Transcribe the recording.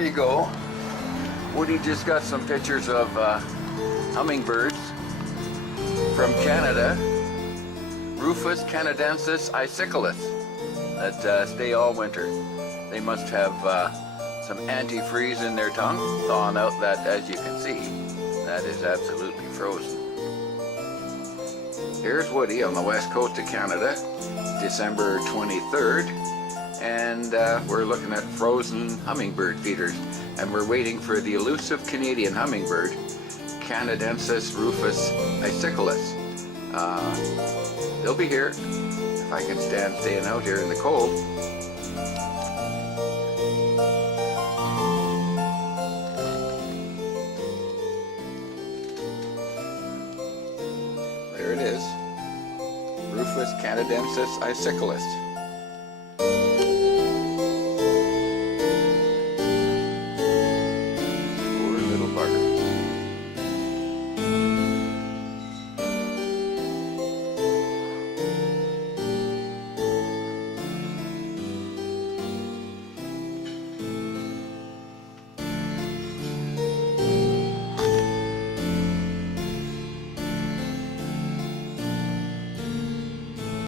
there you go. Woody just got some pictures of hummingbirds from Canada. Rufus canadensis iciculus that stay all winter. They must have some antifreeze in their tongue, thawing out that, as you can see, that is absolutely frozen. Here's Woody on the west coast of Canada, December 23rd, and we're looking at frozen hummingbird feeders, and we're waiting for the elusive Canadian hummingbird, Canadensis rufus iciculus. They'll be here if I can stand staying out here in the cold. There it is, Rufus canadensis iciculus.